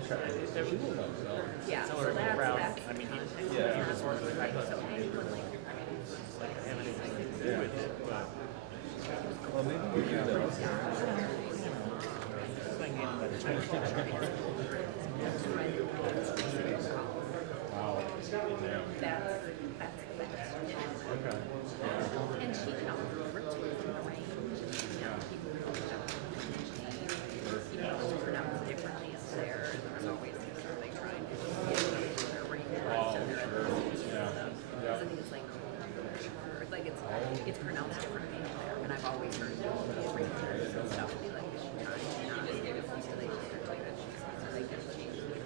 She will know, so. Yeah, so Similar to that's Brown. that's I mean, context. yeah, he just works with Right, that. so anyone like Have anything to do with it, but Well, maybe we do that. Wow. Yeah. that's the best. Okay. And she works within the range. People who don't have it's pronounced differently up there. And there's always they trying to get their range right. So Yeah. I think it's like it's pronounced differently up there. And I've always heard rangers and stuff be like, is she trying to not get it so they can change the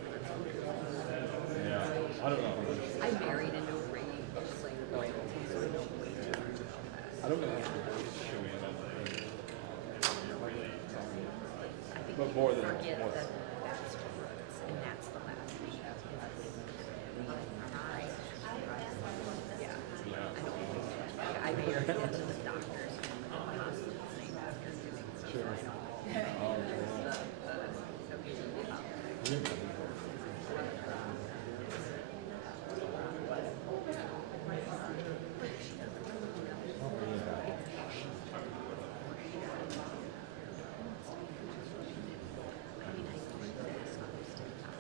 Yeah. I don't know. I married into a range, like royalty, so I know way too much about that. I don't know if it's showing up. I think But more than forget more. that that's the roots and that's the last thing. Yeah. I married into the doctors and the hospital named after doing so. Sure. I know.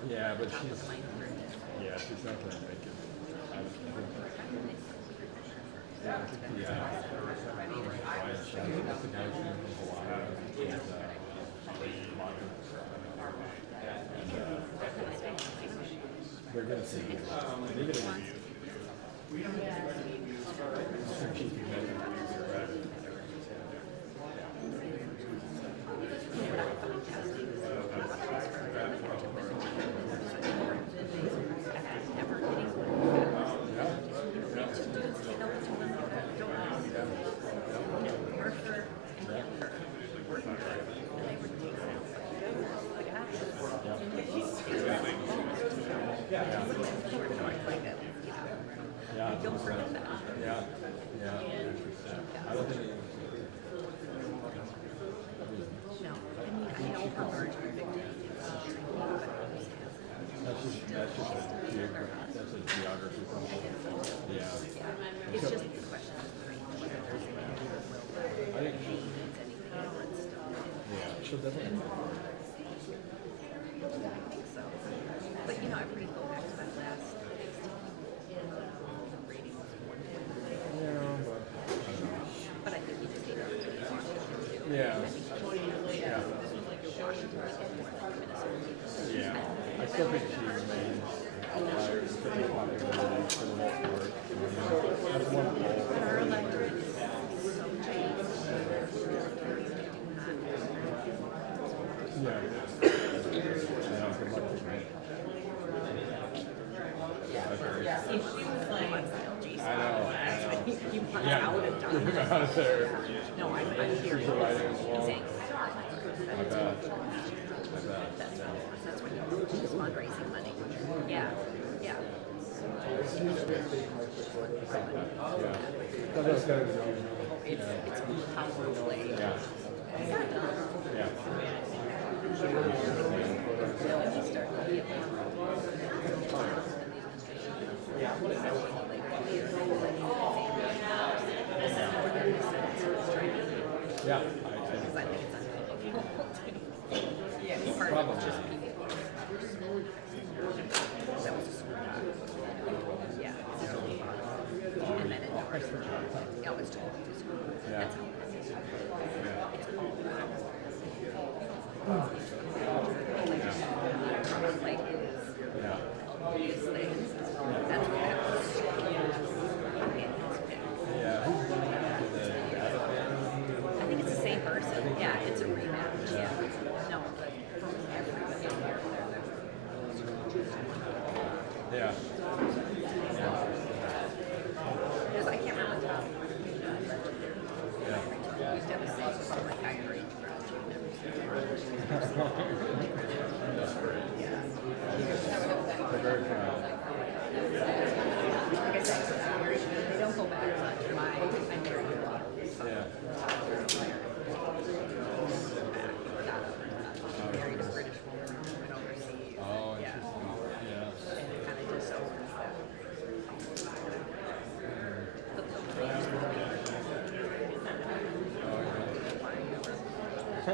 Yeah, but she's not going to make it. I think the the guy from Hawaii they're going to see it. They're going to that's a geography problem. Yeah. It's just a question of range. I think she'll definitely. But you know, I pretty go back to that last rating was Yeah, but I think you just need everybody to watch it too. Yeah. I still think she remains outlier in terms of popularity for the most part. That's one poll. Her electorate is so changed. Yeah. Good luck to me. If she was like LGC, I know. he wants out of Dodge. Out of there. No, I'm here. She's writing as well. Saying, I bet. that's what he's fundraising money. Yeah. Yeah. That was kind of It's how we're played. Yeah. It's not done. Yeah. So when you start looking at Yeah. I think it's unbelievable. Yeah, part of it was just people. That was a school dog. Yeah, zero to bottom. And then endorsed. Yeah, it was totally just school. That's how it is. It's like all these things. That's what happens. Yeah. Who's running after the I think it's the same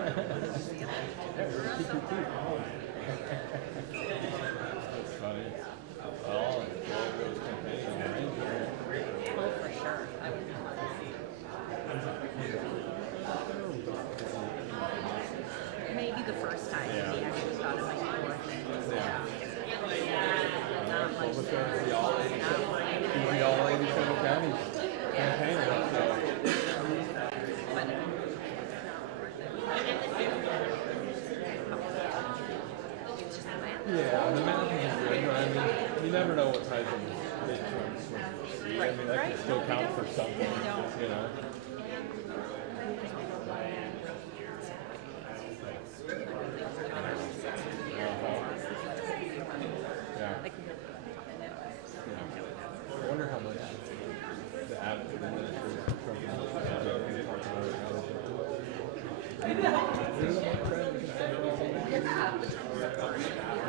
That's funny. Oh, those campaigns, right? Oh, for sure. I would maybe the first time he actually thought it might be worth it. Yeah. Not much there. The all 87 counties campaign. So. But it's just the math. Yeah, and the math is good, but I mean, you never know what type of big chunks when you see. I mean, that can still count for something, you know. Yeah. I wonder how much the administration from I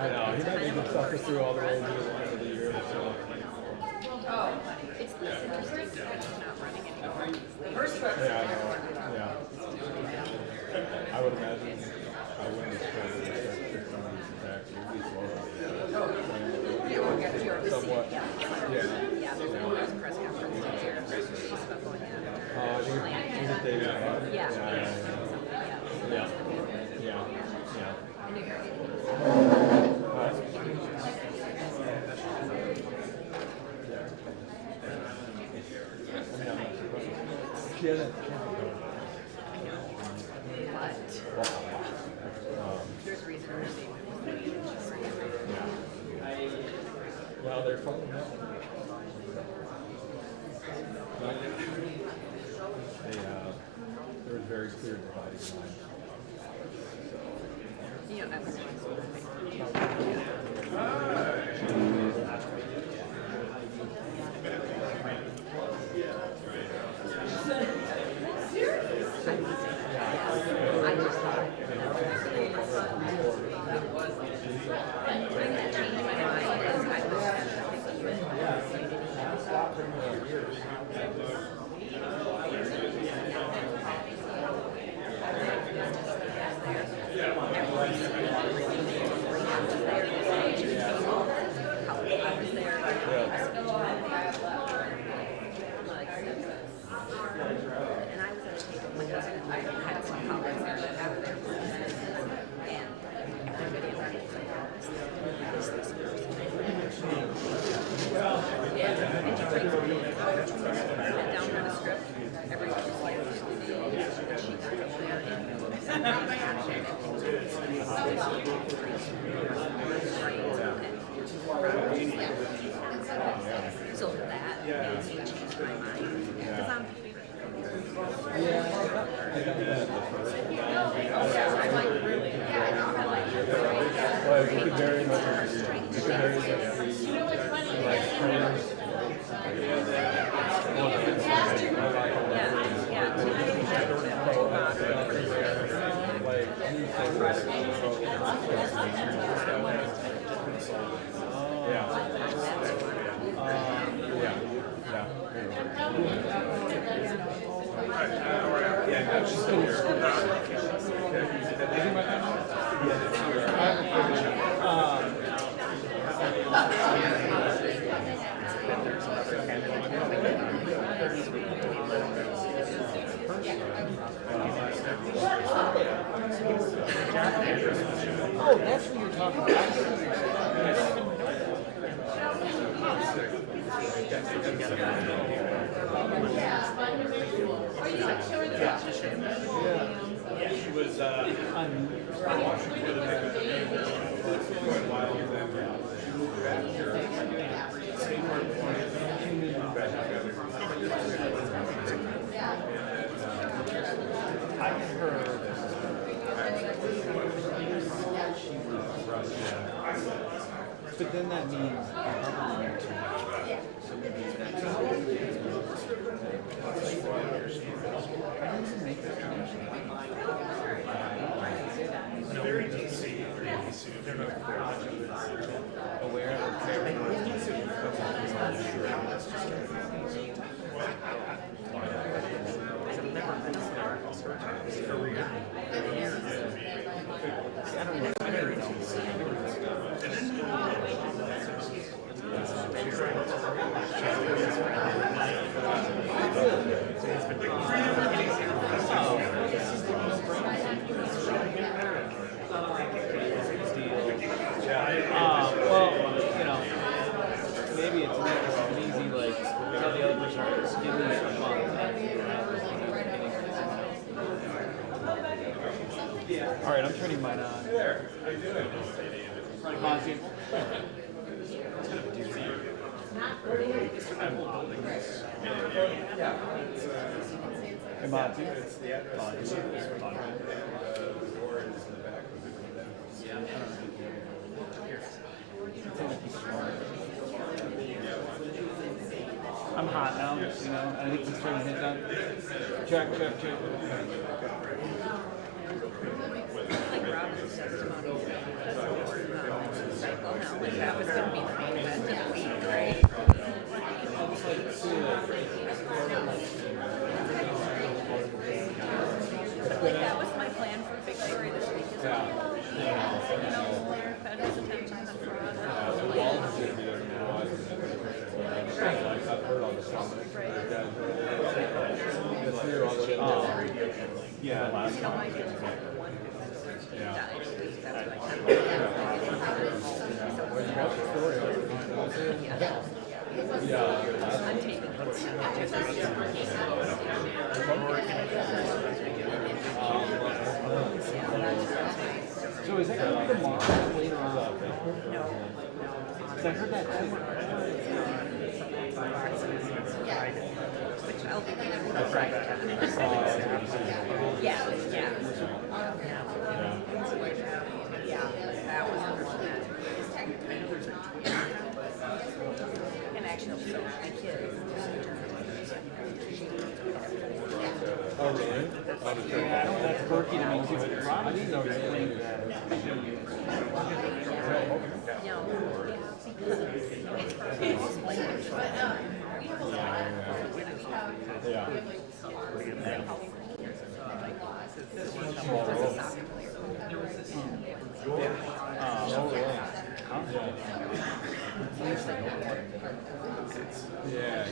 know, he might even suffer through all the way to the end of the year. So. Oh, it's less interesting because he's not running anymore. Yeah, I know. Yeah. I would imagine I wouldn't expect to start fixing on these attacks. It would be slower. Somewhat. Yeah. Yeah. Yeah, there's a press conference here. She's about going after. I think is it David? Yeah. Yeah. Yeah. Yeah. There's reason to see Well, they're following up. There was very clear dividing line. you know, that was I just thought putting that change in my mind as I so that made me change my mind because I'm well, you could very much agree. You could very much see like prayers. Oh, that's what you're talking about. I didn't even She was but then that means probably need to. So maybe that's make that connection. very DC. Aware of All right, I'm turning mine on. There. How you doing? Monty. Hey, Monty. It's the address. The door is in the back of I'm hot now, you know. I think he's trying to hit that. Check. Like Robin's testimony cycle now, like that was going to be the main event of the week, right? Like that was my plan for Big Story this week. Is like, where Fed was attempting the fraud. Walz did the other one. I've heard all this stuff. It's new on the Yeah. last You know, one. my feelings like the one who Yeah. died. That's what I said. Well, you got the story. Yeah. I'm taking notes. So is that going to be tomorrow or later on? Because I heard that too. Which I'll be reading for Friday. Yeah. Yeah, that was the one that. And actually, so my kids. Oh, really? Yeah, I know that's quirky to me too, but Robin explained that. Yeah, because it's like Yeah. Yeah.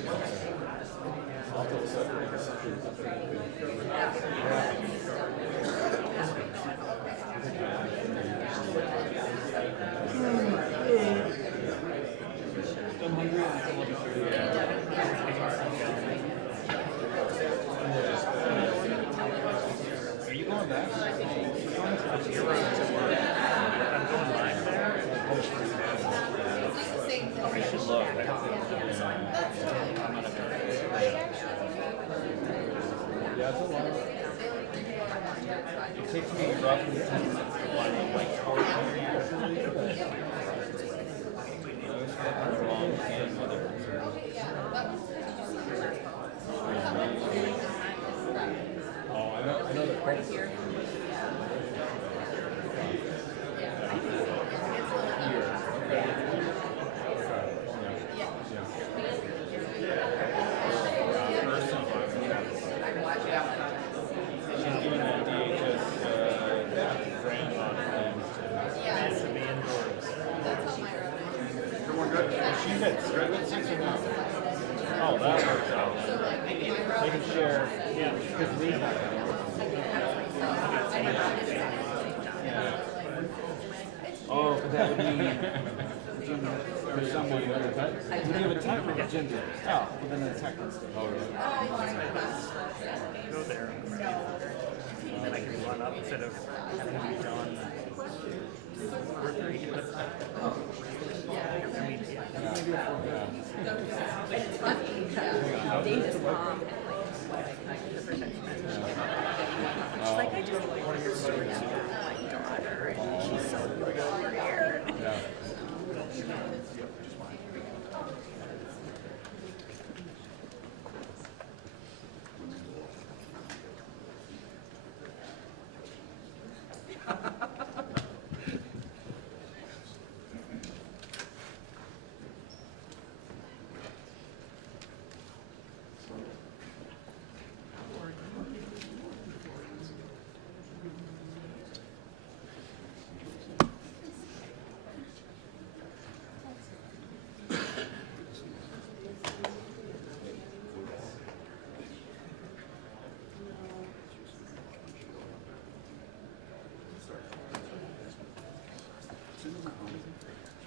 I'm hungry and I love Are you going back? I should look. Yeah, it's a lot. It takes me roughly 10 minutes to find like Oh, I know the quote. here. she's at 6 or no? Oh, that works out. They can share, yeah, because we have Oh, but that would be Jim or someone with a tech. We have a tech with Jim. Oh, well then the tech one's still. Oh, really? Go there. Then I can run up instead of having to be done. Or 3. It's funny because Davis' mom had like the protection measures. She's like, I just like your story about my daughter, and she's so weird.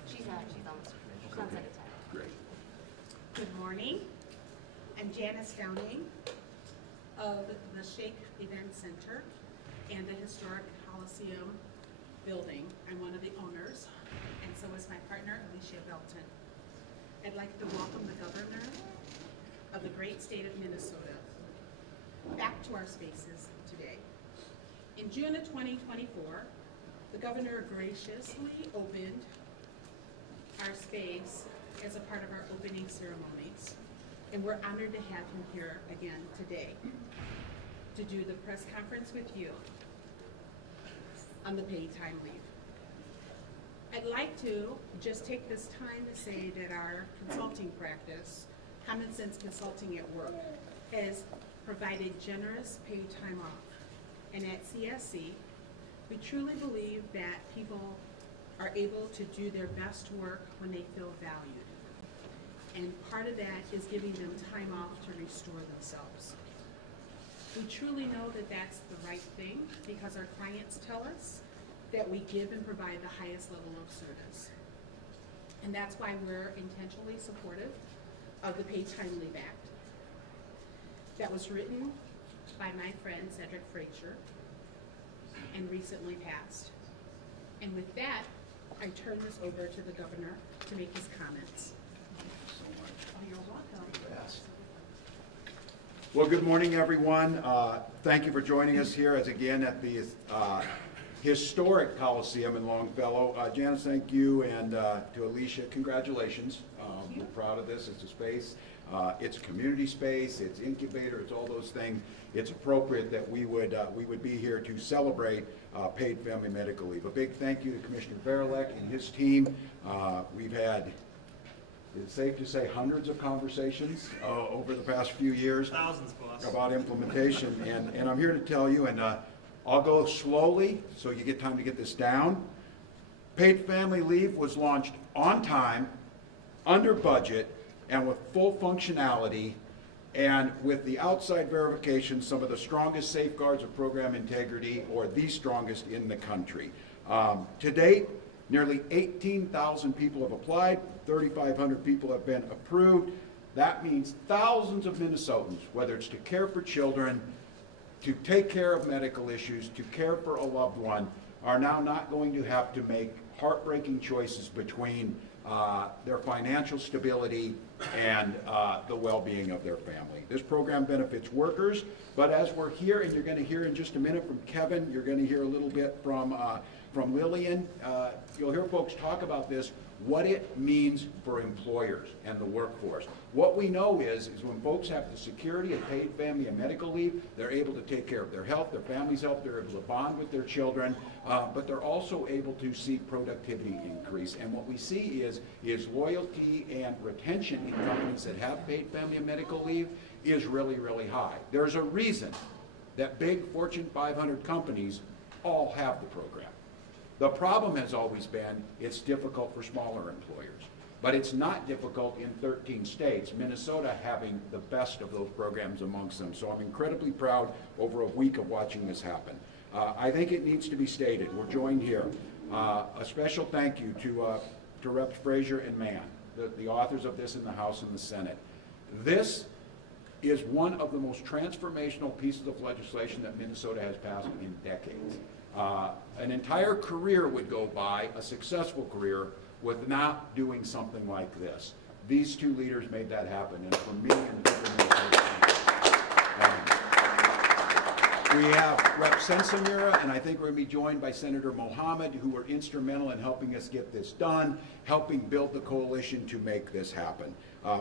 She's almost sunset at 10. Great. Good morning. I'm Janice Downing of the Shake Event Center and the Historic Coliseum building. I'm one of the owners, and so is my partner, Alicia Belton. I'd like to welcome the governor of the great state of Minnesota back to our spaces today. In June of 2024, the governor graciously opened our space as a part of our opening ceremonies, and we're honored to have him here again today to do the press conference with you on the paid time leave. I'd like to just take this time to say that our consulting practice, Common Sense Consulting at Work, has provided generous paid time off. And at CSC, we truly believe that people are able to do their best work when they feel valued. And part of that is giving them time off to restore themselves. We truly know that that's the right thing because our clients tell us that we give and provide the highest level of service. And that's why we're intentionally supportive of the Paid Time Leave Act that was written by my friend Cedric Frazier and recently passed. And with that, I turn this over to the governor to make his comments. Oh, you're welcome. Well, good morning, everyone. Thank you for joining us here as again at the historic Coliseum in Longfellow. Janice, thank you, and to Alicia, congratulations. We're proud of this. It's a space. It's community space. It's incubator. It's all those things. It's appropriate that we would be here to celebrate paid family medical leave. A big thank you to Commissioner Verelek and his team. We've had, it's safe to say, hundreds of conversations over the past few years. Thousands, boss. About implementation, and I'm here to tell you, and I'll go slowly so you get time to get this down. Paid family leave was launched on time, under budget, and with full functionality, and with the outside verification, some of the strongest safeguards of program integrity, or the strongest in the country. To date, nearly 18,000 people have applied, 3,500 people have been approved. That means thousands of Minnesotans, whether it's to care for children, to take care of medical issues, to care for a loved one, are now not going to have to make heartbreaking choices between their financial stability and the well-being of their family. This program benefits workers, but as we're here, and you're going to hear in just a minute from Kevin, you're going to hear a little bit from Lillian. You'll hear folks talk about this, what it means for employers and the workforce. What we know is when folks have the security of paid family and medical leave, they're able to take care of their health, their family's health, they're able to bond with their children, but they're also able to see productivity increase. And what we see is loyalty and retention in companies that have paid family and medical leave is really, really high. There's a reason that big Fortune 500 companies all have the program. The problem has always been it's difficult for smaller employers, but it's not difficult in 13 states, Minnesota having the best of those programs amongst them. So I'm incredibly proud over a week of watching this happen. I think it needs to be stated, we're joined here. A special thank you to Reps Frazier and Mann, the authors of this in the House and the Senate. This is one of the most transformational pieces of legislation that Minnesota has passed in decades. An entire career would go by, a successful career, with not doing something like this. These two leaders made that happen, and for me and the we have Rep. Sensamira, and I think we're going to be joined by Senator Mohammed, who were instrumental in helping us get this done, helping build the coalition to make this happen.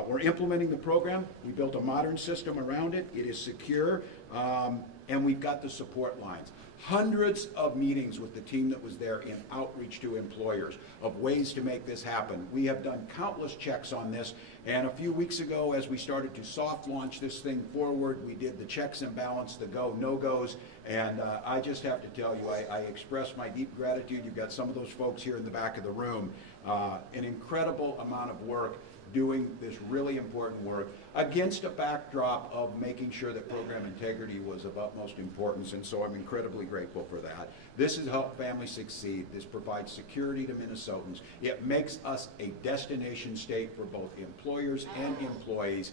We're implementing the program. We built a modern system around it. It is secure, and we've got the support lines. Hundreds of meetings with the team that was there in outreach to employers of ways to make this happen. We have done countless checks on this, and a few weeks ago, as we started to soft launch this thing forward, we did the checks and balance, the go, no-goes, and I just have to tell you, I express my deep gratitude. You've got some of those folks here in the back of the room. An incredible amount of work doing this really important work against a backdrop of making sure that program integrity was of utmost importance, and so I'm incredibly grateful for that. This has helped families succeed. This provides security to Minnesotans. It makes us a destination state for both employers and employees,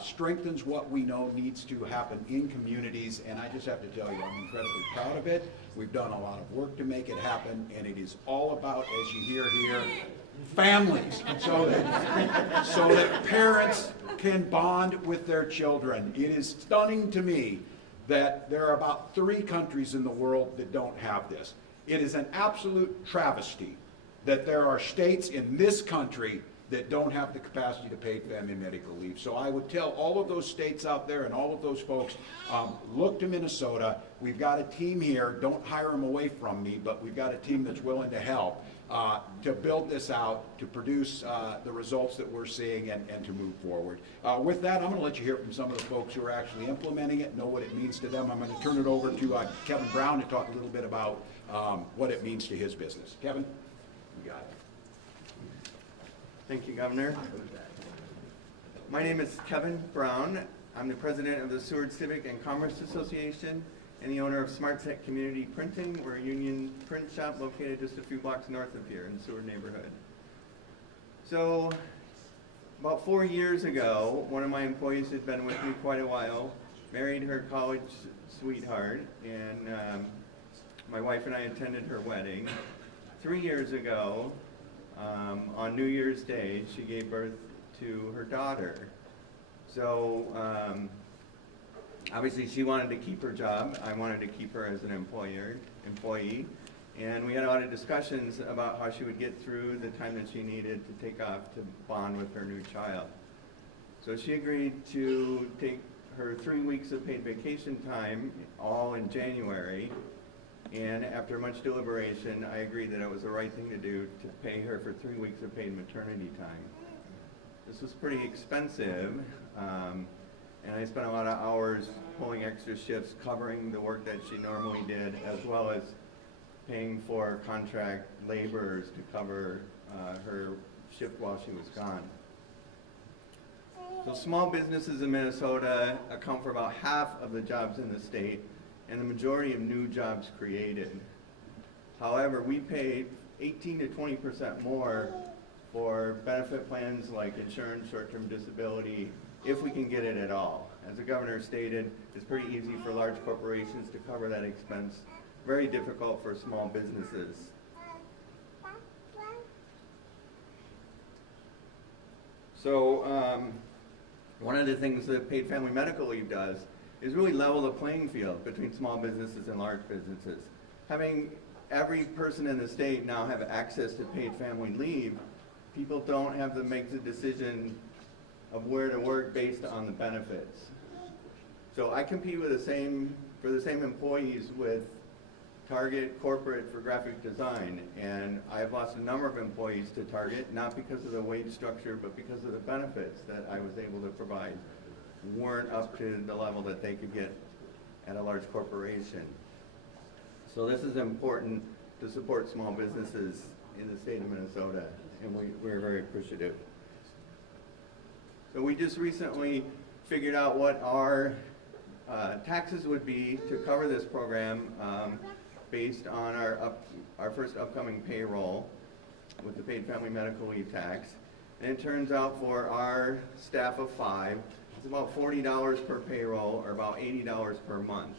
strengthens what we know needs to happen in communities, and I just have to tell you, I'm incredibly proud of it. We've done a lot of work to make it happen, and it is all about, as you hear here, families, so that parents can bond with their children. It is stunning to me that there are about 3 countries in the world that don't have this. It is an absolute travesty that there are states in this country that don't have the capacity to pay family medical leave. So I would tell all of those states out there and all of those folks, look to Minnesota. We've got a team here. Don't hire them away from me, but we've got a team that's willing to help to build this out, to produce the results that we're seeing, and to move forward. With that, I'm going to let you hear from some of the folks who are actually implementing it, know what it means to them. I'm going to turn it over to Kevin Brown to talk a little bit about what it means to his business. Kevin, you got it. Thank you, Governor. My name is Kevin Brown. I'm the president of the Seward Civic and Commerce Association and the owner of Smart Set Community Printing. We're a union print shop located just a few blocks north of here in the Seward neighborhood. So, about 4 years ago, one of my employees had been with me quite a while, married her college sweetheart, and my wife and I attended her wedding. 3 years ago, on New Year's Day, she gave birth to her daughter. So obviously she wanted to keep her job. I wanted to keep her as an employee. And we had a lot of discussions about how she would get through the time that she needed to take off to bond with her new child. So she agreed to take her 3 weeks of paid vacation time, all in January. And after much deliberation, I agreed that it was the right thing to do to pay her for 3 weeks of paid maternity time. This was pretty expensive, and I spent a lot of hours pulling extra shifts, covering the work that she normally did, as well as paying for contract laborers to cover her shift while she was gone. So small businesses in Minnesota account for about half of the jobs in the state, and the majority of new jobs created. However, we pay 18 to 20% more for benefit plans like insurance, short-term disability, if we can get it at all. As the governor stated, it's pretty easy for large corporations to cover that expense, very difficult for small businesses. So one of the things that paid family medical leave does is really level the playing field between small businesses and large businesses. Having every person in the state now have access to paid family leave, people don't have to make the decision of where to work based on the benefits. So I compete with for the same employees with Target Corporate for graphic design, and I've lost a number of employees to Target, not because of the wage structure, but because of the benefits that I was able to provide weren't up to the level that they could get at a large corporation. So this is important to support small businesses in the state of Minnesota, and we're very appreciative. So we just recently figured out what our taxes would be to cover this program based on our first upcoming payroll with the paid family medical leave tax. And it turns out for our staff of 5, it's about $40 per payroll, or about $80 per month.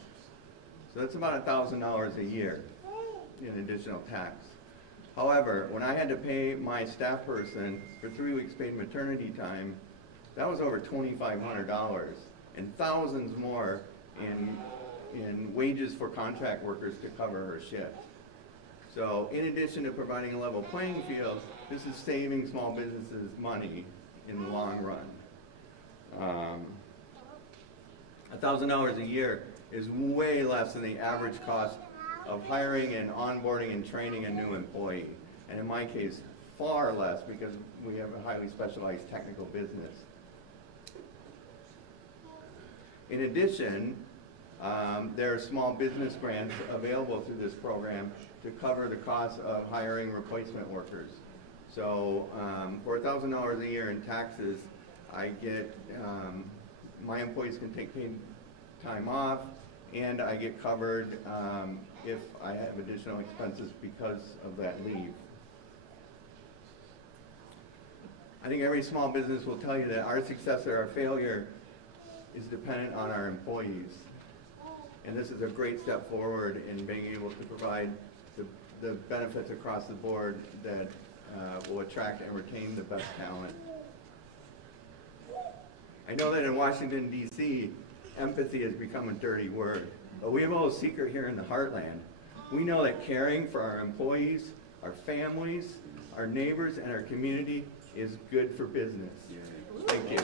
So that's about $1,000 a year in additional tax. However, when I had to pay my staff person for 3 weeks paid maternity time, that was over $2,500, and thousands more in wages for contract workers to cover her shift. So in addition to providing a level playing field, this is saving small businesses money in the long run. $1,000 a year is way less than the average cost of hiring and onboarding and training a new employee. And in my case, far less, because we have a highly specialized technical business. In addition, there are small business grants available through this program to cover the cost of hiring replacement workers. So for $1,000 a year in taxes, I get, my employees can take paid time off, and I get covered if I have additional expenses because of that leave. I think every small business will tell you that our success or our failure is dependent on our employees. And this is a great step forward in being able to provide the benefits across the board that will attract and retain the best talent. I know that in Washington, D.C., empathy has become a dirty word, but we have a little secret here in the heartland. We know that caring for our employees, our families, our neighbors, and our community is good for business. Thank you.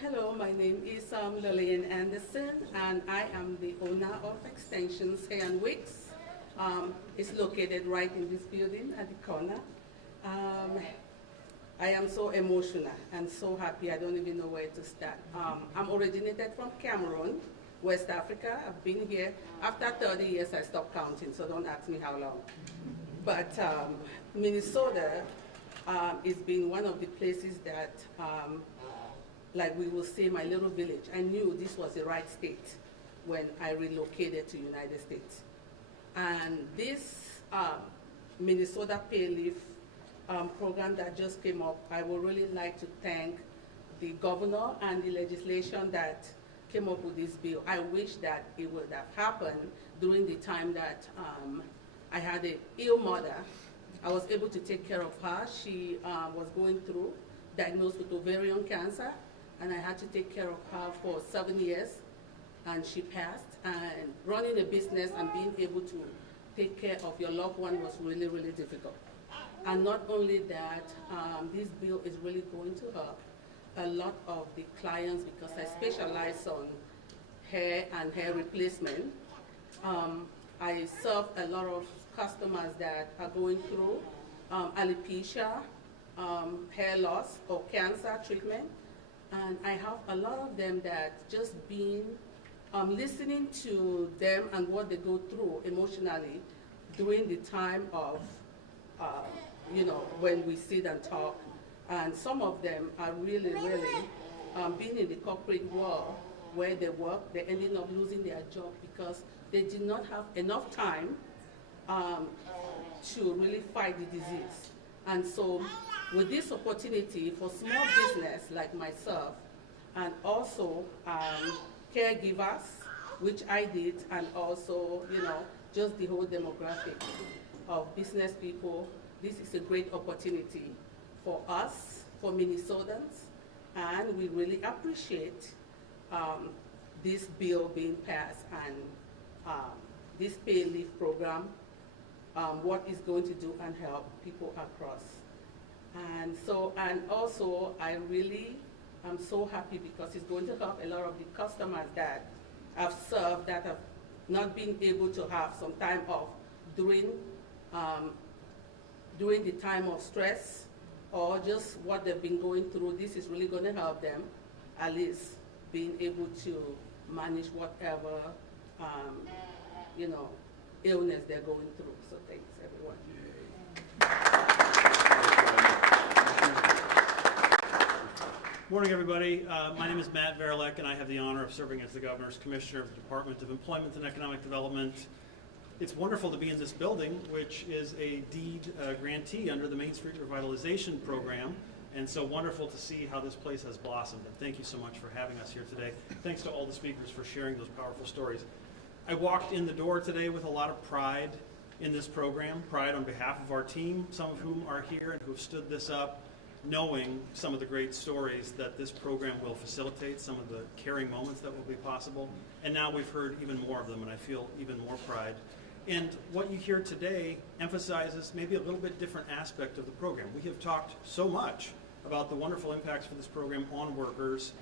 Hello, my name is Lillian Anderson, and I am the owner of Extensions Hair and Wigs. It's located right in this building at the corner. I am so emotional and so happy, I don't even know where to start. I'm originated from Cameroon, West Africa. I've been here. After 30 years, I stopped counting, so don't ask me how long. But Minnesota is been one of the places that like we will say, my little village. I knew this was the right state when I relocated to United States. And this Minnesota Pay Leave program that just came up, I would really like to thank the governor and the legislation that came up with this bill. I wish that it would have happened during the time that I had an ill mother. I was able to take care of her. She was going through, diagnosed with ovarian cancer, and I had to take care of her for 7 years, and she passed. And running a business and being able to take care of your loved one was really, really difficult. And not only that, this bill is really going to help a lot of the clients because I specialize on hair and hair replacement. I serve a lot of customers that are going through alopecia, hair loss, or cancer treatment. And I have a lot of them that just being listening to them and what they go through emotionally during the time of, you know, when we sit and talk. And some of them are really, really being in the corporate world where they work, they're ending up losing their job because they did not have enough time to really fight the disease. And so with this opportunity for small business like myself, and also caregivers, which I did, and also, you know, just the whole demographic of business people, this is a great opportunity for us, for Minnesotans, and we really appreciate this bill being passed and this pay leave program, what it's going to do and help people across. And so, and also, I really am so happy because it's going to help a lot of the customers that I've served that have not been able to have some time off during the time of stress or just what they've been going through. This is really going to help them at least being able to manage whatever, you know, illness they're going through. So thanks, everyone. Morning, everybody. My name is Matt Verilek, and I have the honor of serving as the Governor's Commissioner of the Department of Employment and Economic Development. It's wonderful to be in this building, which is a deed grantee under the Main Street Revitalization Program, and so wonderful to see how this place has blossomed. And thank you so much for having us here today. Thanks to all the speakers for sharing those powerful stories. I walked in the door today with a lot of pride in this program, pride on behalf of our team, some of whom are here and who have stood this up, knowing some of the great stories that this program will facilitate, some of the caring moments that will be possible. And now we've heard even more of them, and I feel even more pride. And what you hear today emphasizes maybe a little bit different aspect of the program. We have talked so much about the wonderful impacts for this program on workers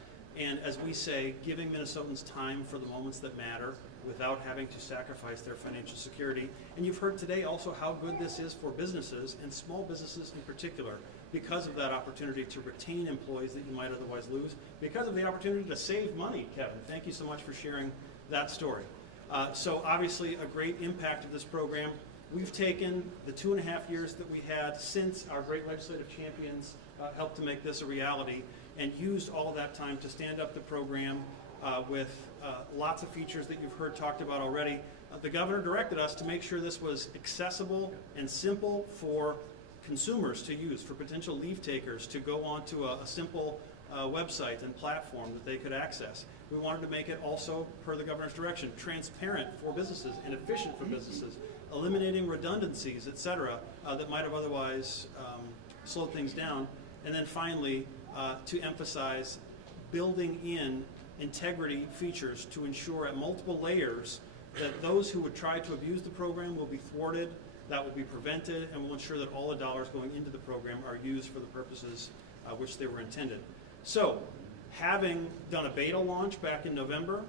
and as we say, giving Minnesotans time for the moments that matter without having to sacrifice their financial security. And you've heard today also how good this is for businesses, and small businesses in particular, because of that opportunity to retain employees that you might otherwise lose, because of the opportunity to save money. Kevin, thank you so much for sharing that story. So obviously a great impact of this program. We've taken the 2.5 years that we had since our great legislative champions helped to make this a reality, and used all that time to stand up the program with lots of features that you've heard talked about already. The governor directed us to make sure this was accessible and simple for consumers to use, for potential leave takers to go onto a simple website and platform that they could access. We wanted to make it also, per the governor's direction, transparent for businesses and efficient for businesses, eliminating redundancies, et cetera, that might have otherwise slowed things down. And then finally, to emphasize building in integrity features to ensure at multiple layers that those who would try to abuse the program will be thwarted, that will be prevented, and will ensure that all the dollars going into the program are used for the purposes which they were intended. So, having done a beta launch back in November,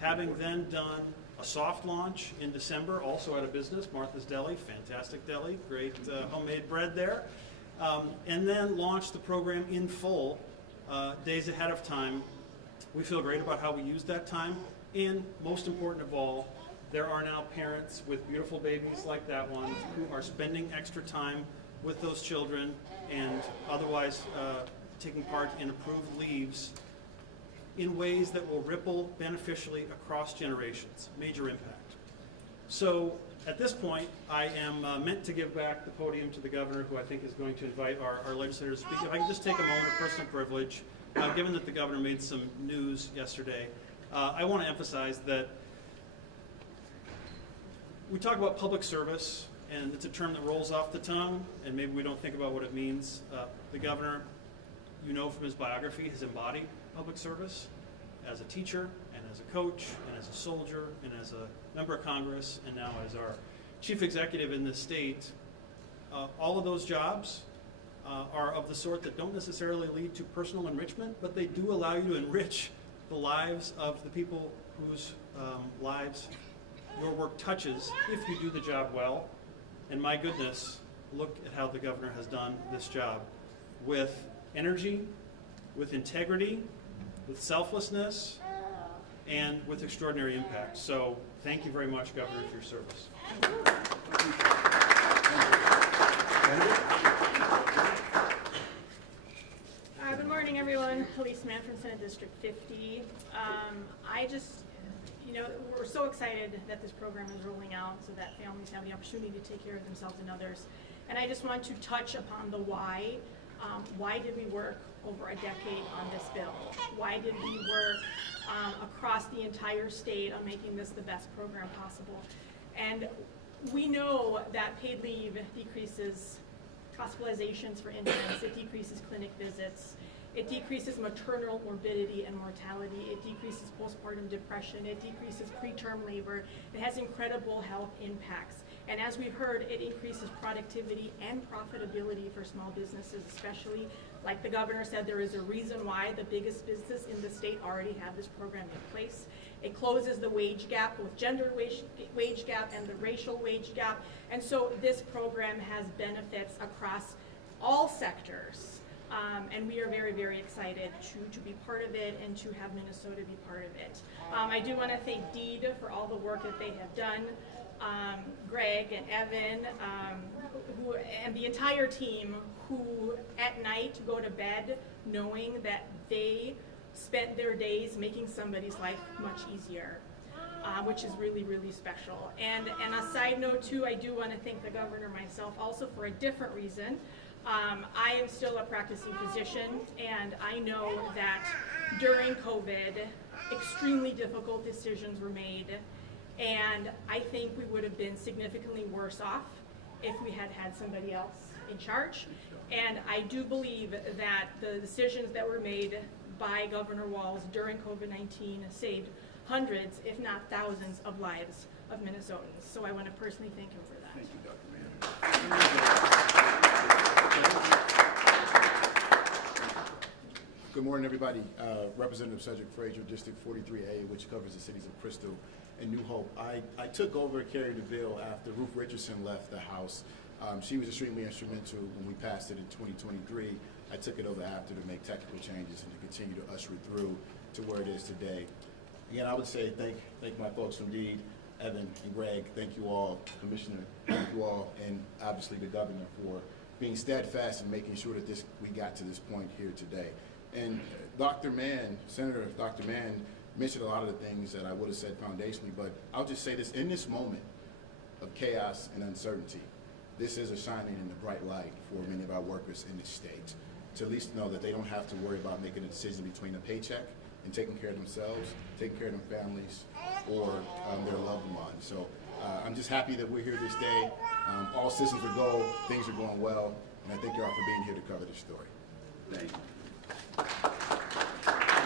having then done a soft launch in December, also at a business, Martha's Deli, fantastic deli, great homemade bread there, and then launched the program in full days ahead of time. We feel great about how we used that time, and most important of all, there are now parents with beautiful babies like that one who are spending extra time with those children and otherwise taking part in approved leaves in ways that will ripple beneficially across generations. Major impact. So at this point, I am meant to give back the podium to the governor, who I think is going to invite our legislators to speak. If I can just take a moment of personal privilege, given that the governor made some news yesterday, I want to emphasize that we talk about public service, and it's a term that rolls off the tongue, and maybe we don't think about what it means. The governor, you know from his biography, has embodied public service as a teacher, and as a coach, and as a soldier, and as a member of Congress, and now as our chief executive in this state. All of those jobs are of the sort that don't necessarily lead to personal enrichment, but they do allow you to enrich the lives of the people whose lives your work touches if you do the job well. And my goodness, look at how the governor has done this job with energy, with integrity, with selflessness, and with extraordinary impact. So thank you very much, Governor, for your service. Good morning, everyone. Elise Mann from Senate District 50. We're so excited that this program is rolling out so that families have the opportunity to take care of themselves and others. And I just want to touch upon the why. Why did we work over a decade on this bill? Why did we work across the entire state on making this the best program possible? And we know that paid leave decreases hospitalizations for infants, it decreases clinic visits, it decreases maternal morbidity and mortality, it decreases postpartum depression, it decreases preterm labor, it has incredible health impacts. And as we've heard, it increases productivity and profitability for small businesses, especially, like the governor said, there is a reason why the biggest business in the state already have this program in place. It closes the wage gap, with gender wage gap and the racial wage gap. And so this program has benefits across all sectors. And we are very, very excited to be part of it and to have Minnesota be part of it. I do want to thank DEED for all the work that they have done. Greg and Evan, and the entire team who at night go to bed knowing that they spent their days making somebody's life much easier, which is really, really special. And a side note too, I do want to thank the governor myself also for a different reason. I am still a practicing physician, and I know that during COVID, extremely difficult decisions were made. And I think we would have been significantly worse off if we had had somebody else in charge. And I do believe that the decisions that were made by Governor Walz during COVID-19 saved hundreds, if not thousands, of lives of Minnesotans. So I want to personally thank him for that. Thank you, Dr. Mann. Good morning, everybody. Representative Cedric Frazier, District 43A, which covers the cities of Crystal and New Hope. I took over carrying the bill after Ruth Richardson left the House. She was extremely instrumental when we passed it in 2023. I took it over after to make technical changes and to continue to usher it through to where it is today. Again, I would say thank my folks from Deed, Evan and Greg. Thank you all, Commissioner. Thank you all, and obviously the Governor for being steadfast in making sure that we got to this point here today. And Senator Dr. Mann mentioned a lot of the things that I would have said foundationally, but I'll just say this: in this moment of chaos and uncertainty, this is a shining in the bright light for many of our workers in this state, to at least know that they don't have to worry about making a decision between a paycheck and taking care of themselves, taking care of their families, or their loved ones. So I'm just happy that we're here this day. All systems are go, things are going well, and I thank you all for being here to cover this story. Thank you.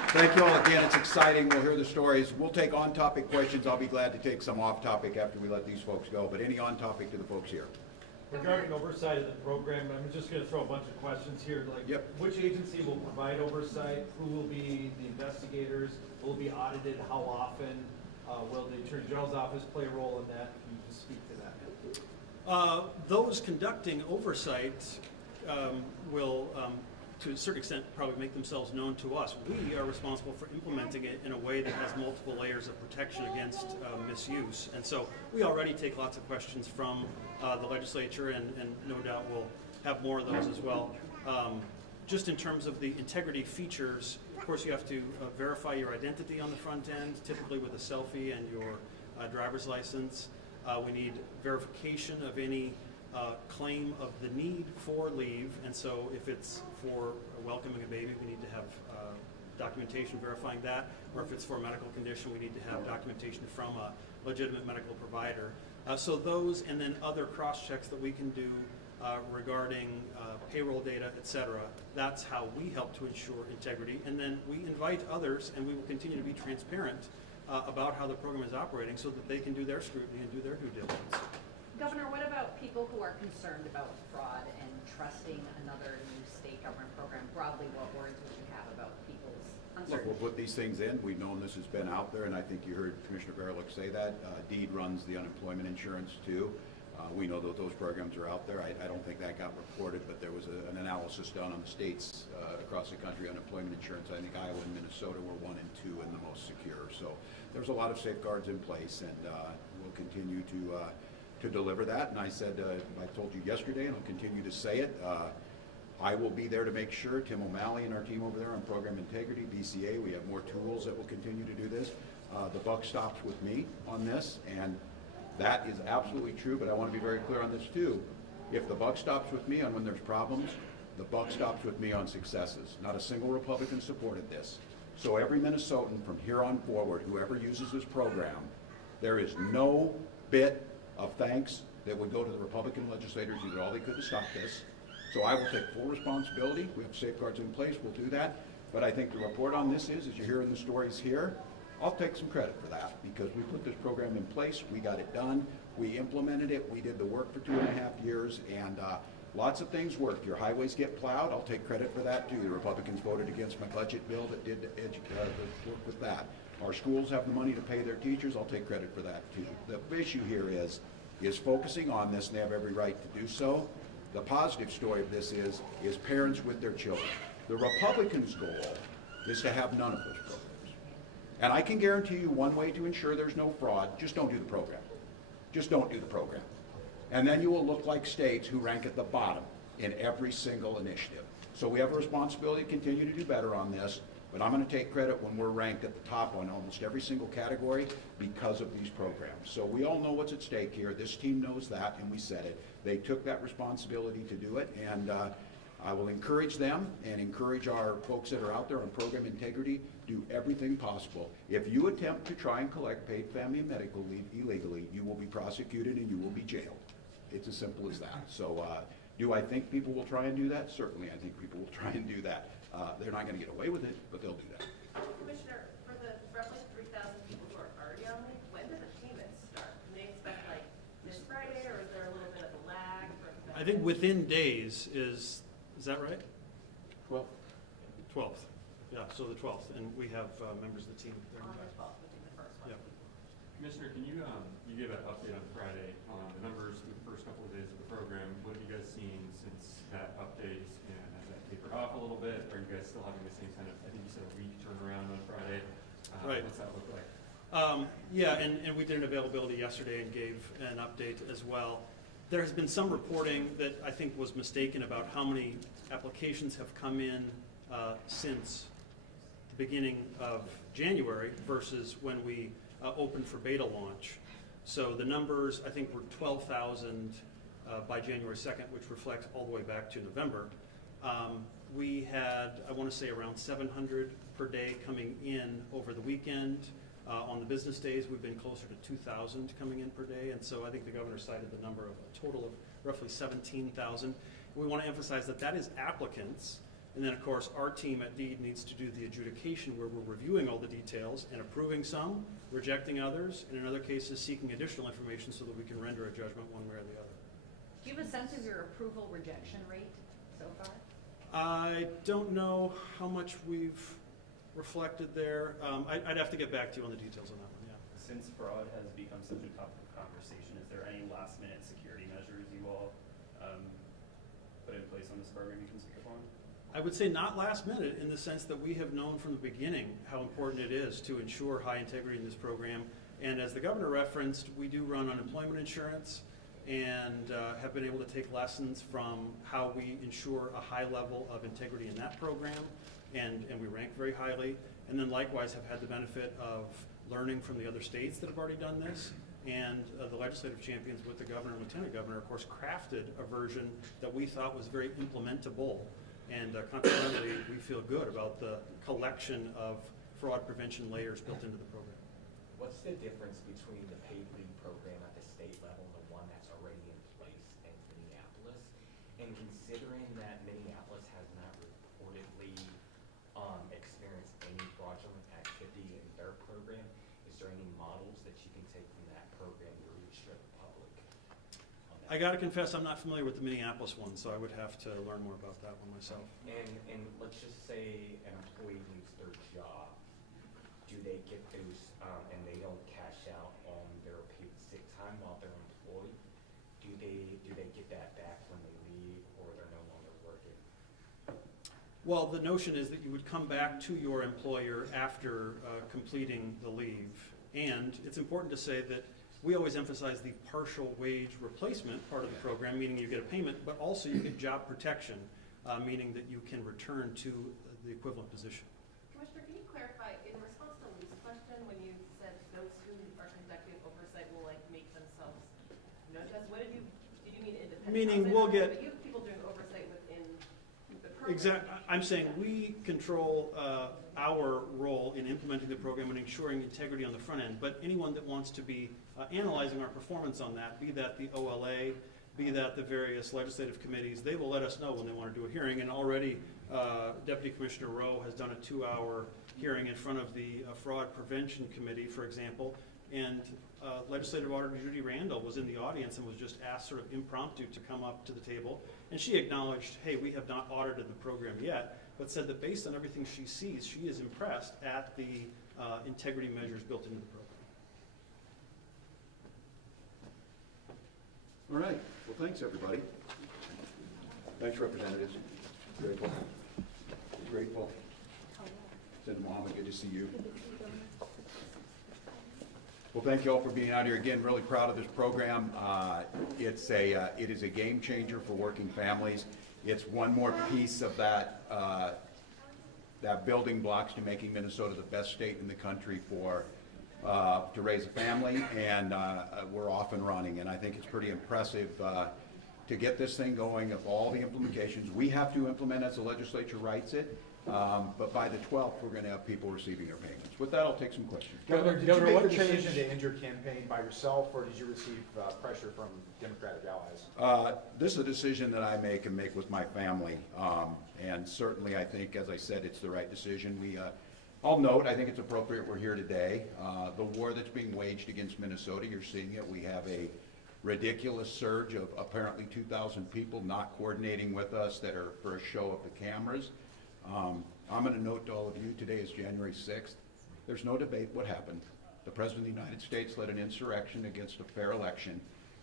Thank you all again. It's exciting. We'll hear the stories. We'll take on-topic questions. I'll be glad to take some off-topic after we let these folks go, but any on-topic to the folks here. Regarding oversight of the program, I'm just going to throw a bunch of questions here. Like, which agency will provide oversight? Who will be the investigators? Will it be audited? How often? Will the Attorney General's office play a role in that? Can you just speak to that? Those conducting oversight will, to a certain extent, probably make themselves known to us. We are responsible for implementing it in a way that has multiple layers of protection against misuse. And so we already take lots of questions from the legislature, and no doubt we'll have more of those as well. Just in terms of the integrity features, of course you have to verify your identity on the front end, typically with a selfie and your driver's license. We need verification of any claim of the need for leave, and so if it's for welcoming a baby, we need to have documentation verifying that, or if it's for a medical condition, we need to have documentation from a legitimate medical provider. So those, and then other cross-checks that we can do regarding payroll data, et cetera. That's how we help to ensure integrity, and then we invite others, and we will continue to be transparent about how the program is operating so that they can do their scrutiny and do their due diligence. Governor, what about people who are concerned about fraud and trusting another new state government program? Broadly, what words would you have about people's Look, uncertainty? we'll put these things in. We've known this has been out there, and I think you heard Commissioner Verlick say that. Deed runs the unemployment insurance too. We know that those programs are out there. I don't think that got reported, but there was an analysis done on the states across the country, unemployment insurance. I think Iowa and Minnesota were 1 and 2 and the most secure. So there's a lot of safeguards in place, and we'll continue to deliver that. And I said, I told you yesterday, and I'll continue to say it, I will be there to make sure. Tim O'Malley and our team over there on program integrity, BCA, we have more tools that will continue to do this. The buck stops with me on this, and that is absolutely true, but I want to be very clear on this too. If the buck stops with me on when there's problems, the buck stops with me on successes. Not a single Republican supported this. So every Minnesotan from here on forward, whoever uses this program, there is no bit of thanks that would go to the Republican legislators who did all they could to stop this. So I will take full responsibility. We have safeguards in place. We'll do that. But I think the report on this is, as you hear in the stories here, I'll take some credit for that because we put this program in place. We got it done. We implemented it. We did the work for 2.5 years, and lots of things worked. Your highways get plowed. I'll take credit for that too. The Republicans voted against my budget bill that did work with that. Our schools have the money to pay their teachers. I'll take credit for that too. The issue here is focusing on this, and they have every right to do so. The positive story of this is parents with their children. The Republicans' goal is to have none of those programs. And I can guarantee you one way to ensure there's no fraud, just don't do the program. Just don't do the program. And then you will look like states who rank at the bottom in every single initiative. So we have a responsibility to continue to do better on this, but I'm going to take credit when we're ranked at the top on almost every single category because of these programs. So we all know what's at stake here. This team knows that, and we said it. They took that responsibility to do it, and I will encourage them and encourage our folks that are out there on program integrity, do everything possible. If you attempt to try and collect paid family and medical leave illegally, you will be prosecuted and you will be jailed. It's as simple as that. So do I think people will try and do that? Certainly I think people will try and do that. They're not going to get away with it, but they'll do that. Commissioner, for the roughly 3,000 people who are already on leave, when do the payments start? Can they expect like this Friday, or is there a little bit of a lag? I think within days is that right? 12th. 12th. Yeah, so the 12th, and we have members of the team there. On the 12th would be the first one. Yeah. Commissioner, can you, you gave an update on Friday on the numbers in the first couple of days of the program. What have you guys seen since that update, and has that tapered off a little bit? Are you guys still having the same kind of, I think you said a week turnaround on Friday? Right. What's that look like? Yeah, and we did an availability yesterday and gave an update as well. There has been some reporting that I think was mistaken about how many applications have come in since the beginning of January versus when we opened for beta launch. So the numbers, I think, were 12,000 by January 2nd, which reflects all the way back to November. We had, I want to say, around 700 per day coming in over the weekend. On the business days, we've been closer to 2,000 coming in per day, and so I think the governor cited the number of a total of roughly 17,000. We want to emphasize that that is applicants, and then of course our team at DEED needs to do the adjudication where we're reviewing all the details and approving some, rejecting others, and in other cases seeking additional information so that we can render a judgment one way or the other. Do you have a sense of your approval rejection rate so far? I don't know how much we've reflected there. I'd have to get back to you on the details on that one, yeah. Since fraud has become such a topic of conversation, is there any last-minute security measures you all put in place on this program you can speak upon? I would say not last minute, in the sense that we have known from the beginning how important it is to ensure high integrity in this program. And as the governor referenced, we do run unemployment insurance and have been able to take lessons from how we ensure a high level of integrity in that program, and we rank very highly. And then likewise have had the benefit of learning from the other states that have already done this. And the legislative champions with the governor and lieutenant governor, of course, crafted a version that we thought was very implementable. And consequently, we feel good about the collection of fraud prevention layers built into the program. What's the difference between the paid leave program at the state level and the one that's already in place in Minneapolis? And considering that Minneapolis has not reportedly experienced any fraudulent activity in their program, is there any models that you can take from that program to reassure the public? I got to confess, I'm not familiar with the Minneapolis one, so I would have to learn more about that one myself. And let's just say an employee leaves their job. Do they get those, and they don't cash out on their paid sick time while they're employed? Do they get that back when they leave, or they're no longer working? Well, the notion is that you would come back to your employer after completing the leave. And it's important to say that we always emphasize the partial wage replacement part of the program, meaning you get a payment, but also you get job protection, meaning that you can return to the equivalent position. Commissioner, can you clarify, in response to Lou's question, when you said those who are conducting oversight will make themselves noticed, what did you mean independent? Meaning we'll get... But you have people doing oversight within the program. Exactly. I'm saying we control our role in implementing the program and ensuring integrity on the front end, but anyone that wants to be analyzing our performance on that, be that the OLA, be that the various legislative committees, they will let us know when they want to do a hearing. And already Deputy Commissioner Rowe has done a 2-hour hearing in front of the Fraud Prevention Committee, for example, and Legislative Auditor Judy Randall was in the audience and was just asked sort of impromptu to come up to the table. And she acknowledged, hey, we have not audited the program yet, but said that based on everything she sees, she is impressed at the integrity measures built into the program. All right, well, thanks, everybody. Thanks, representatives. Grateful. Grateful. Senator Mohammed, good to see you. Well, thank you all for being out here. Again, really proud of this program. It is a game changer for working families. It's one more piece of that building blocks to making Minnesota the best state in the country to raise a family, and we're off and running. And I think it's pretty impressive to get this thing going of all the implementations. We have to implement as the legislature writes it, but by the 12th, we're going to have people receiving their payments. With that, I'll take some questions. Governor, did you make the decision to end your campaign by yourself, or did you receive pressure from Democratic allies? This is a decision that I make and make with my family, and certainly I think, as I said, it's the right decision. I'll note, I think it's appropriate we're here today. The war that's being waged against Minnesota, you're seeing it. We have a ridiculous surge of apparently 2,000 people not coordinating with us that are for a show of the cameras. I'm going to note to all of you, today is January 6th. There's no debate what happened. The President of the United States led an insurrection against a fair election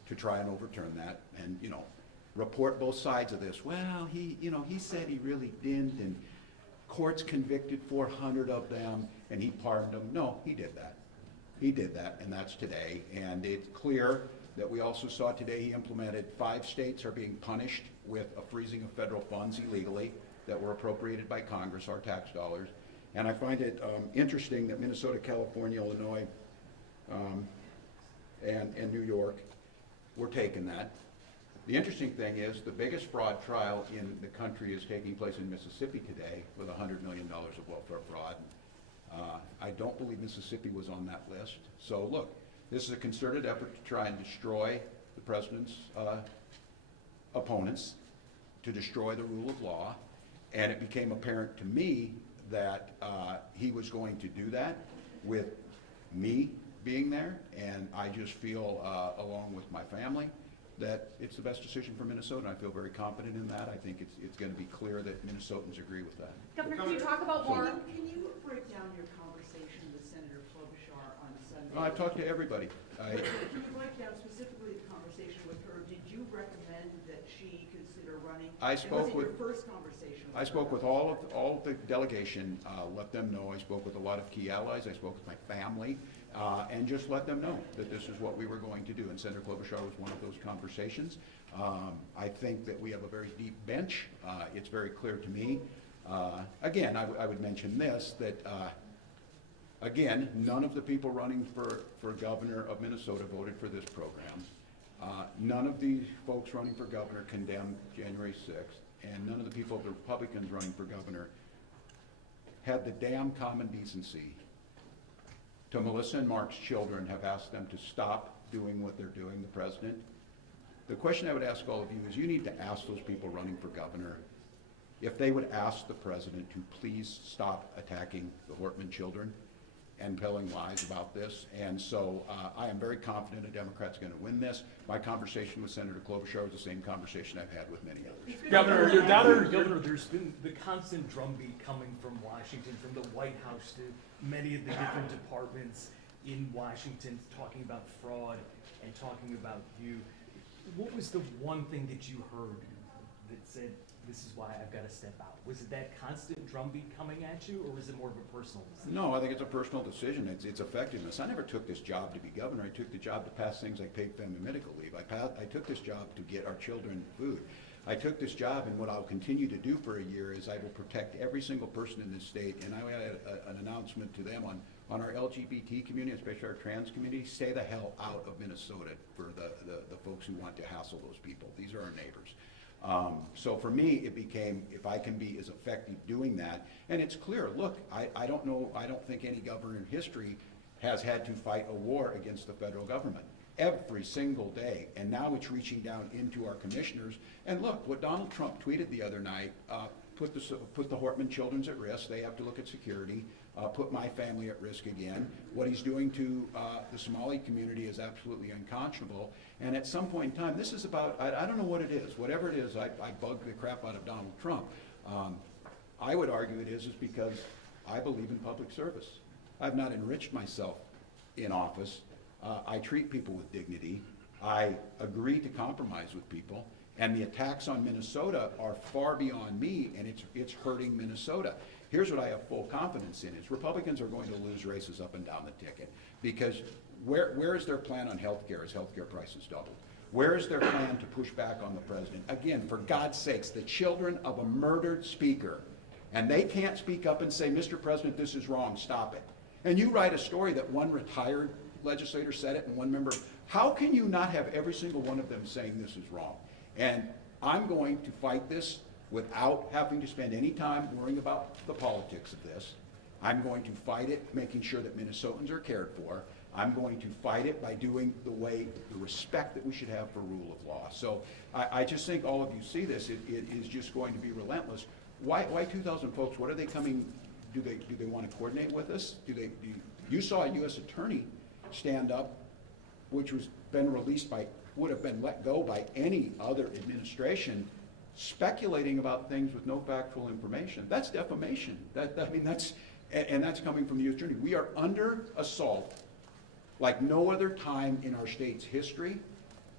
to try and overturn that and, report both sides of this. Well, he said he really didn't, and courts convicted 400 of them, and he pardoned them. No, he did that. He did that, and that's today. And it's clear that we also saw today he implemented 5 states are being punished with a freezing of federal funds illegally that were appropriated by Congress, our tax dollars. And I find it interesting that Minnesota, California, Illinois, and New York were taking that. The interesting thing is the biggest fraud trial in the country is taking place in Mississippi today with $100 million of welfare fraud. I don't believe Mississippi was on that list. So look, this is a concerted effort to try and destroy the president's opponents, to destroy the rule of law, and it became apparent to me that he was going to do that with me being there, and I just feel, along with my family, that it's the best decision for Minnesota, and I feel very confident in that. I think it's going to be clear that Minnesotans agree with that. Governor, can you talk about more? Can you break down your conversation with Senator Klobuchar on Sunday? I've talked to everybody. Can you break down specifically the conversation with her? Did you recommend that she consider running? I spoke with. Was it your first conversation with I spoke with all of the delegation. Let them know. I spoke with a lot of key allies. I spoke with my family. And just let them know that this is what we were going to do. And Senator Klobuchar was one of those conversations. I think that we have a very deep bench. It's very clear to me. Again, I would mention this, that again, none of the people running for governor of Minnesota voted for this program. None of these folks running for governor condemned January 6th. And none of the people, the Republicans running for governor, had the damn common decency to Melissa and Mark's children, have asked them to stop doing what they're doing, the president. The question I would ask all of you is, you need to ask those people running for governor if they would ask the president to please stop attacking the Hortman children and telling lies about this. And so I am very confident a Democrat's going to win this. My conversation with Senator Klobuchar was the same conversation I've had with many others. Governor, there's been the constant drumbeat coming from Washington, from the White House to many of the different departments in Washington, talking about fraud and talking about you. What was the one thing that you heard that said, this is why I've got to step out? Was it that constant drumbeat coming at you, or was it more of a personal decision? No, I think it's a personal decision. It's effectiveness. I never took this job to be governor. I took the job to pass things like paid family medical leave. I took this job to get our children food. I took this job, and what I'll continue to do for a year is I will protect every single person in this state, and I had an announcement to them on our LGBT community, especially our trans community. Stay the hell out of Minnesota for the folks who want to hassle those people. These are our neighbors. So for me, it became, if I can be as effective doing that, and it's clear, look, I don't think any governor in history has had to fight a war against the federal government every single day, and now it's reaching down into our commissioners. And look, what Donald Trump tweeted the other night put the Hortman children's at risk. They have to look at security, put my family at risk again. What he's doing to the Somali community is absolutely unconscionable. And at some point in time, this is about, I don't know what it is. Whatever it is, I bug the crap out of Donald Trump. I would argue it is because I believe in public service. I've not enriched myself in office. I treat people with dignity. I agree to compromise with people. And the attacks on Minnesota are far beyond me, and it's hurting Minnesota. Here's what I have full confidence in, is Republicans are going to lose races up and down the ticket. Because where is their plan on health care as health care prices doubled? Where is their plan to push back on the president? Again, for God's sakes, the children of a murdered speaker, and they can't speak up and say, Mr. President, this is wrong, stop it. And you write a story that one retired legislator said it and one member. How can you not have every single one of them saying this is wrong? And I'm going to fight this without having to spend any time worrying about the politics of this. I'm going to fight it, making sure that Minnesotans are cared for. I'm going to fight it by doing the respect that we should have for rule of law. So I just think all of you see this. It is just going to be relentless. Why 2,000 folks? What are they coming? Do they want to coordinate with us? You saw a U.S. attorney stand up, which would have been let go by any other administration, speculating about things with no factual information. That's defamation. And that's coming from the U.S. Attorney. We are under assault like no other time in our state's history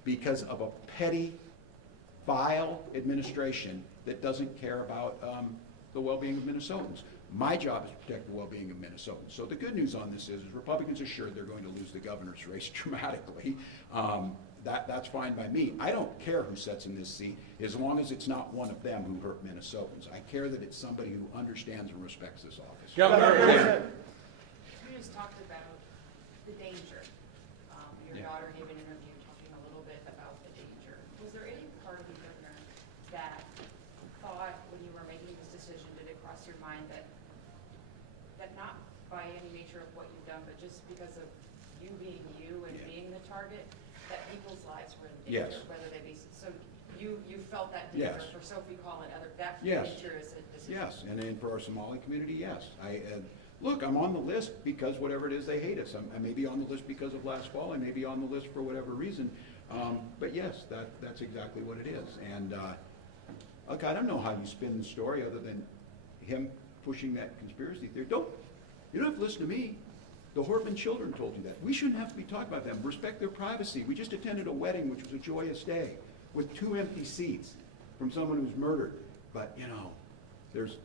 because of a petty, vile administration that doesn't care about the well-being of Minnesotans. My job is to protect the well-being of Minnesotans. So the good news on this is Republicans are sure they're going to lose the governor's race dramatically. That's fine by me. I don't care who sits in this seat as long as it's not one of them who hurt Minnesotans. I care that it's somebody who understands and respects this office. You just talked about the danger. Your daughter gave an interview talking a little bit about the danger. Was there any part of the governor that thought when you were making this decision, did it cross your mind that not by any nature of what you've done, but just because of you being you and being the target, that people's lives were in danger, whether they be, so you felt that danger for Sophie Call and other, that danger is a decision? Yes, and then for our Somali community, yes. Look, I'm on the list because whatever it is, they hate us. I may be on the list because of last fall. I may be on the list for whatever reason. But yes, that's exactly what it is. And look, I don't know how you spin the story other than him pushing that conspiracy theory. You don't have to listen to me. The Hortman children told you that. We shouldn't have to be talking about them. Respect their privacy. We just attended a wedding, which was a joyous day, with 2 empty seats from someone who was murdered. But, you know, there's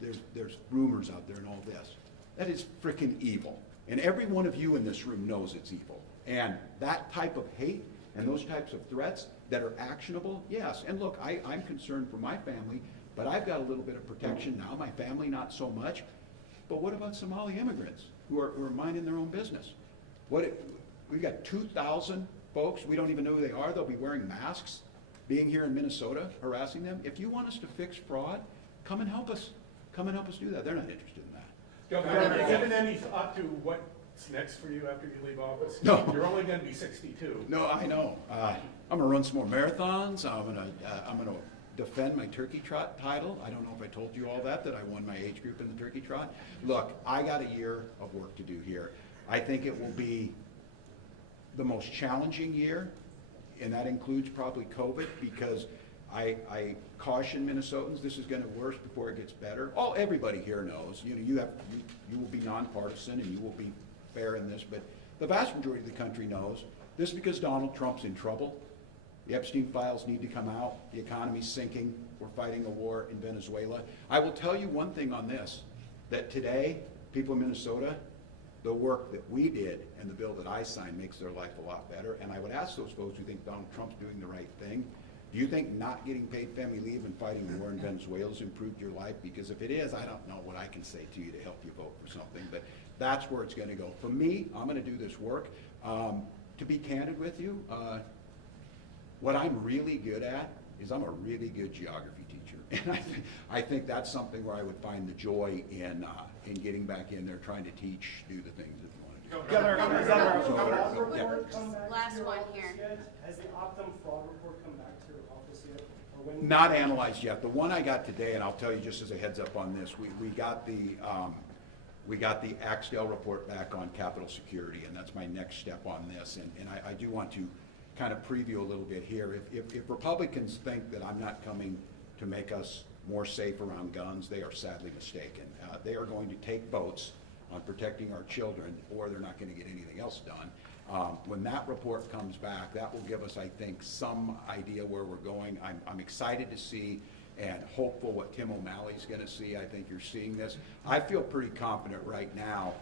rumors out there and all this. That is frickin' evil. And every one of you in this room knows it's evil. And that type of hate and those types of threats that are actionable, yes. And look, I'm concerned for my family, but I've got a little bit of protection now. My family, not so much. But what about Somali immigrants who are minding their own business? We've got 2,000 folks. We don't even know who they are. They'll be wearing masks, being here in Minnesota, harassing them. If you want us to fix fraud, come and help us. Come and help us do that. They're not interested in that. Governor, have you given any thought to what's next for you after you leave office? No. You're only going to be 62. No, I know. I'm going to run some more marathons. I'm going to defend my turkey trot title. I don't know if I told you all that I won my age group in the turkey trot. Look, I got a year of work to do here. I think it will be the most challenging year, and that includes probably COVID, because I caution Minnesotans, this is going to worse before it gets better. Everybody here knows, you will be nonpartisan and you will be fair in this, but the vast majority of the country knows this is because Donald Trump's in trouble. The Epstein files need to come out. The economy's sinking. We're fighting a war in Venezuela. I will tell you one thing on this, that today, people in Minnesota, the work that we did and the bill that I signed makes their life a lot better. And I would ask those folks who think Donald Trump's doing the right thing, do you think not getting paid family leave and fighting the war in Venezuela has improved your life? Because if it is, I don't know what I can say to you to help you vote for something, but that's where it's going to go. For me, I'm going to do this work. To be candid with you, what I'm really good at is I'm a really good geography teacher. And I think that's something where I would find the joy in getting back in there, trying to teach, do the things that we want to do. Last one here. Has the Optum fraud report come back to your office yet? Or when Not analyzed yet. The one I got today, and I'll tell you just as a heads up on this, we got the Axtell report back on Capitol Security, and that's my next step on this. And I do want to kind of preview a little bit here. If Republicans think that I'm not coming to make us more safe around guns, they are sadly mistaken. They are going to take votes on protecting our children, or they're not going to get anything else done. When that report comes back, that will give us, I think, some idea where we're going. I'm excited to see and hopeful what Tim O'Malley's going to see. I think you're seeing this. I feel pretty confident right now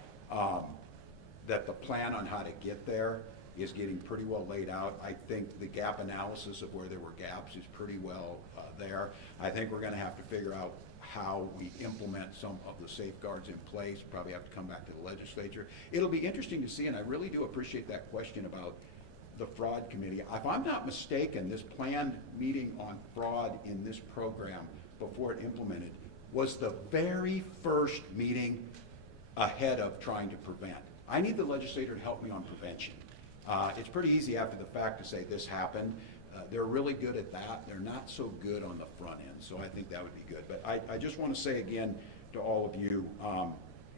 that the plan on how to get there is getting pretty well laid out. I think the gap analysis of where there were gaps is pretty well there. I think we're going to have to figure out how we implement some of the safeguards in place. Probably have to come back to the legislature. It'll be interesting to see, and I really do appreciate that question about the fraud committee. If I'm not mistaken, this planned meeting on fraud in this program before it implemented was the very first meeting ahead of trying to prevent. I need the legislator to help me on prevention. It's pretty easy after the fact to say this happened. They're really good at that. They're not so good on the front end, so I think that would be good. But I just want to say again to all of you,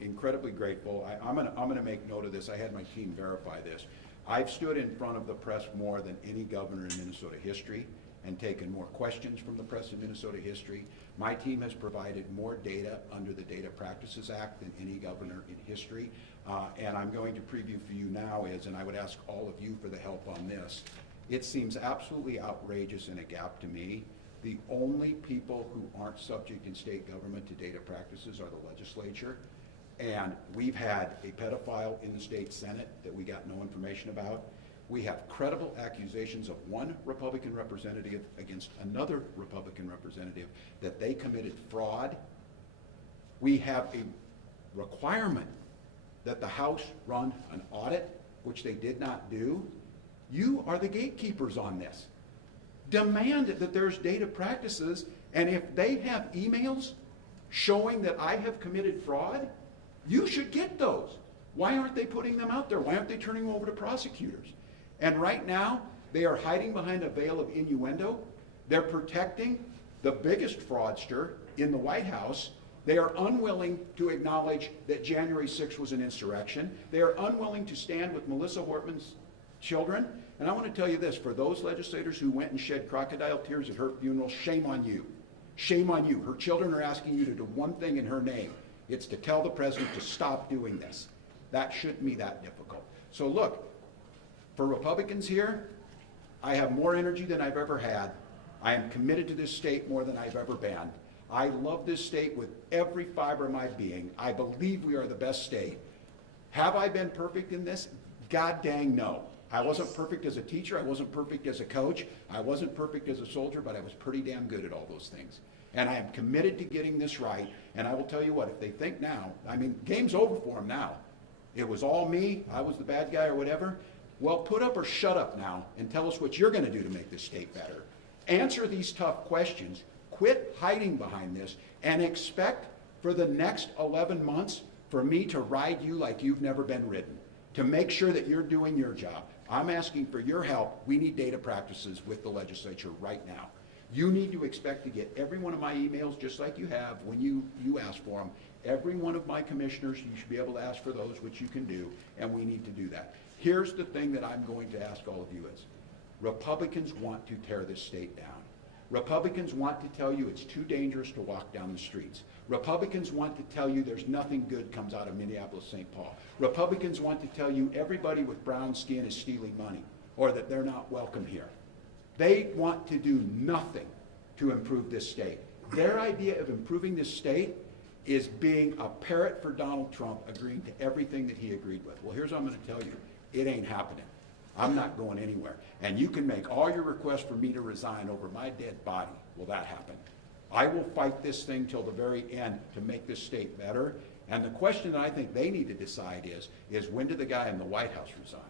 incredibly grateful. I'm gonna make note of this. I had my team verify this. I've stood in front of the press more than any governor in Minnesota history, and taken more questions from the press in Minnesota history. My team has provided more data under the Data Practices Act than any governor in history. And I'm going to preview for you now and I would ask all of you for the help on this. It seems absolutely outrageous and a gap to me. The only people who aren't subject in state government to data practices are the legislature. And we've had a pedophile in the state Senate that we got no information about. We have credible accusations of one Republican representative against another Republican representative that they committed fraud. We have a requirement that the House run an audit, which they did not do. You are the gatekeepers on this. Demand that there's data practices, and if they have emails showing that I have committed fraud, you should get those. Why aren't they putting them out there? Why aren't they turning them over to prosecutors? And right now, they are hiding behind a veil of innuendo. They're protecting the biggest fraudster in the White House. They are unwilling to acknowledge that January 6th was an insurrection. They are unwilling to stand with Melissa Hortman's children. And I want to tell you this, for those legislators who went and shed crocodile tears at her funeral, shame on you. Shame on you. Her children are asking you to do one thing in her name. It's to tell the president to stop doing this. That shouldn't be that difficult. So look, for Republicans here, I have more energy than I've ever had. I am committed to this state more than I've ever been. I love this state with every fiber of my being. I believe we are the best state. Have I been perfect in this? God dang no. I wasn't perfect as a teacher. I wasn't perfect as a coach. I wasn't perfect as a soldier, but I was pretty damn good at all those things. And I am committed to getting this right. And I will tell you what, if they think now, I mean, game's over for them now. It was all me. I was the bad guy or whatever. Well, put up or shut up now and tell us what you're going to do to make this state better. Answer these tough questions. Quit hiding behind this and expect for the next 11 months for me to ride you like you've never been ridden, to make sure that you're doing your job. I'm asking for your help. We need data practices with the legislature right now. You need to expect to get every one of my emails just like you have when you ask for them. Every one of my commissioners, you should be able to ask for those, which you can do, and we need to do that. Here's the thing that I'm going to ask all of you is, Republicans want to tear this state down. Republicans want to tell you it's too dangerous to walk down the streets. Republicans want to tell you there's nothing good comes out of Minneapolis, St. Paul. Republicans want to tell you everybody with brown skin is stealing money or that they're not welcome here. They want to do nothing to improve this state. Their idea of improving this state is being a parrot for Donald Trump, agreeing to everything that he agreed with. Well, here's what I'm going to tell you. It ain't happening. I'm not going anywhere. And you can make all your requests for me to resign over my dead body. Will that happen? I will fight this thing till the very end to make this state better. And the question that I think they need to decide is when did the guy in the White House resign?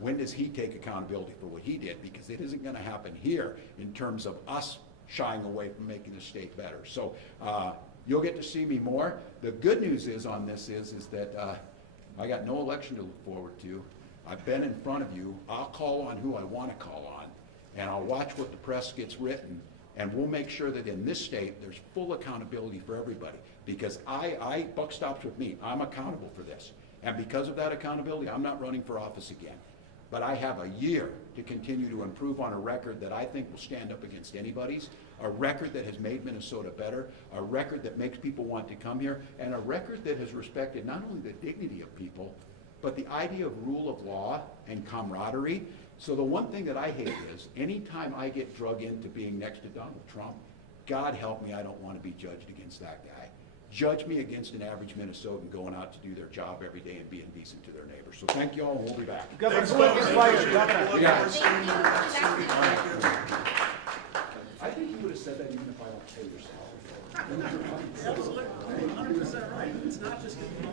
When does he take accountability for what he did? Because it isn't going to happen here in terms of us shying away from making the state better. So you'll get to see me more. The good news is on this is that I got no election to look forward to. I've been in front of you. I'll call on who I want to call on, and I'll watch what the press gets written, and we'll make sure that in this state there's full accountability for everybody. Because buck stops with me. I'm accountable for this. And because of that accountability, I'm not running for office again. But I have a year to continue to improve on a record that I think will stand up against anybody's, a record that has made Minnesota better, a record that makes people want to come here, and a record that has respected not only the dignity of people, but the idea of rule of law and camaraderie. So the one thing that I hate is anytime I get drug into being next to Donald Trump, God help me, I don't want to be judged against that guy. Judge me against an average Minnesotan going out to do their job every day and being decent to their neighbors. So thank you all, and we'll be back. Governor Swift is fired. Governor. Yeah. I think you would have said that even if I don't pay yourself. Absolutely. 100% right. It's not just getting